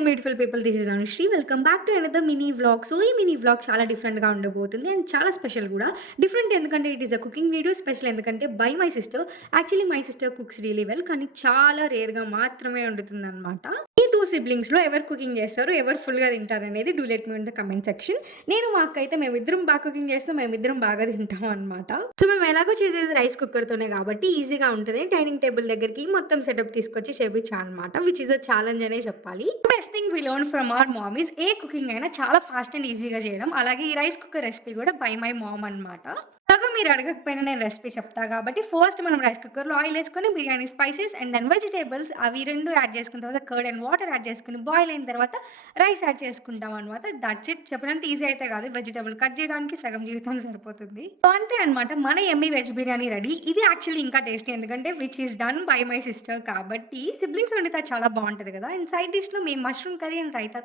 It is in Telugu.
And beautiful people, this is Anushree. Welcome back to another mini vlog. So, ఈ మినీ వ్లాగ్ చాలా డిఫరెంట్‌గా ఉండబోతుంది అండ్ చాలా స్పెషల్ గూడా. డిఫరెంట్ ఎందుకంటే it is a cooking video. Special ఎందుకంటే by my sister. Actually my sister cooks really well. కానీ చాలా రేర్‌గా మాత్రమే వండుతుందనమాట. ఈ 2 సిబ్లింగ్స్‌లో ఎవరు కుకింగ్ చేస్తారు? ఎవరు ఫుల్‌గా తింటారనేది do let me in the comment section. నేను మా అక్క అయితే మేమిద్దరం బాగా కుకింగ్ చేస్తాం. మేమిద్దరం బాగా తింటాం అనమాట. సో, మేము ఎలాగో చేసేది రైస్ కుక్కర్‌తోనే కాబట్టి ఈజీగా ఉంటది. డైనింగ్ టేబుల్ దగ్గరికి మొత్తం సెటప్ తీసుకొచ్చి చేపిచ్చా అనమాట. విచ్ ఈస్ అ ఛాలెంజ్ అనే చెప్పాలి. Best thing we learn from our mom is a cooking అయినా చాలా ఫాస్ట్ అండ్ ఈజీగా చేయడం. అలాగే ఈ రైస్ కుక్కర్ రెసిపీ కూడా బై మై మామ్ అనమాట. ఎలాగో మీరు అడగకపోయినా నేను రెసిపీ చెప్తా కాబట్టి ఫస్ట్ మనం రైస్ కుక్కర్‌లో ఆయిల్ ఏసుకొని biryani spices and then vegetables అవి 2 యాడ్ చేసుకున్న తర్వాత కర్డ్ అండ్ వాటర్ యాడ్ చేసుకొని బాయిల్ అయిన తర్వాత రైస్ యాడ్ చేసుకుంటాం అనమాట. That's it. చెప్పినంత ఈజీ అయితే కాదు. వెజిటబుల్ కట్ చేయడానికి సగం జీవితం సరిపోతుంది. సో, అంతే అనమాట. మన యమ్మీ వెజ్ బిర్యానీ రెడీ. ఇది యాక్చువల్లీ ఇంకా టేస్టీ ఎందుకంటే which is done by my sister కాబట్టి సిబ్లింగ్స్ వండితే అది చాలా బావుంటది కదా! అండ్ సైడ్ డిష్‌లో మేము మష్రూమ్ కర్రీ అండ్ రైతా